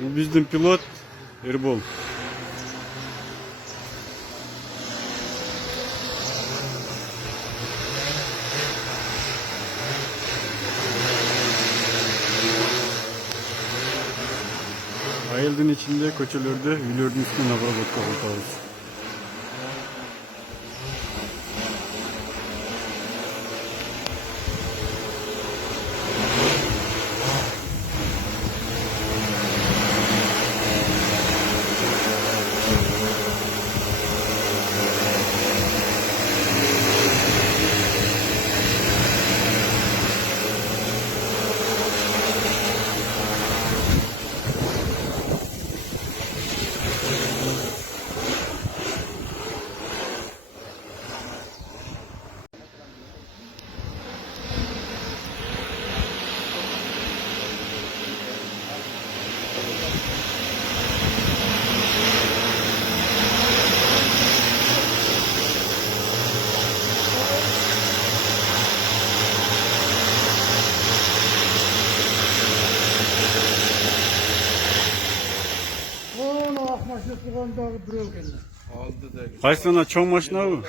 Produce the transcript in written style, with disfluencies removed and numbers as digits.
Bu bizim pilot Erbol. Ayıldın içinde koçelerde yülördün üstüne nabra botka oltağız. Kaç tane çoğun maşına bu?